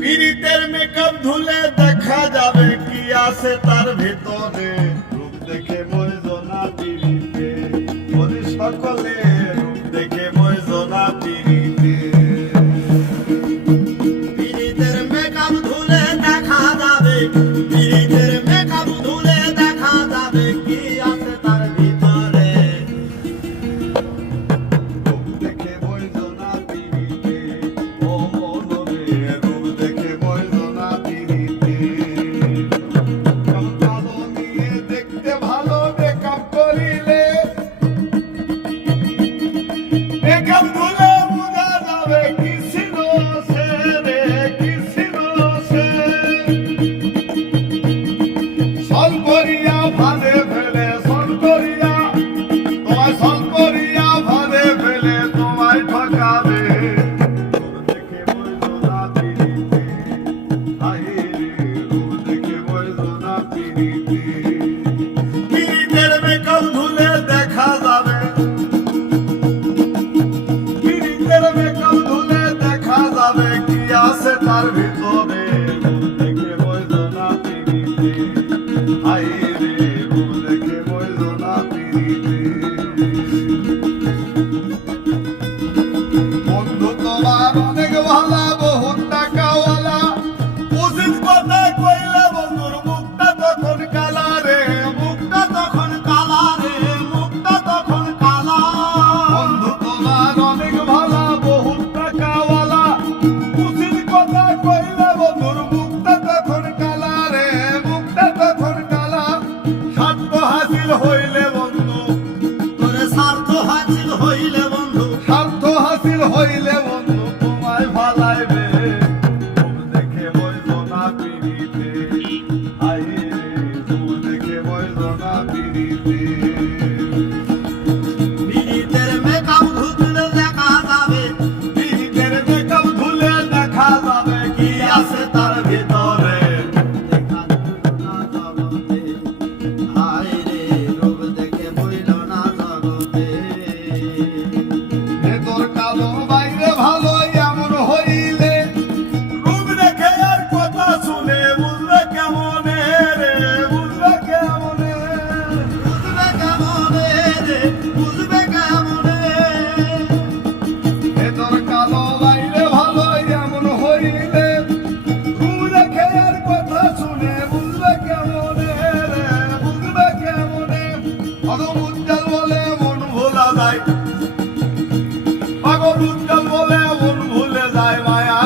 পীড়িতের মেকআপ ধুলে দেখা যাবে কি আছে তার ভেতরে। রূপ দেখে মরে জনা পীড়িতে সকলে নিজ কথা কইলা বন্ধুর মুখটা তখন কালা রে মুখটা তখন কালা। রে মুখটা তখন কালা। বন্ধু তোমার অনেক ভালা বহুত টাকাওয়ালা উচিত কথা কইলা বন্ধুর হইলে ভালো বাইরে ভালো এমন হইলে রূপ দেখে আর কথা শুনে বুঝবে কেমনে রে বুঝবে কেমনে? বুঝবে কেমনে রে বুঝবে কেমনে? ভেতর কালো বাইরে ভালো এমন হইলে রূপ দেখে আর কথা শুনে বুঝবে কেমনে রে বুঝবে কেমনে? অদম উজ্জ্বল বলে my eyes.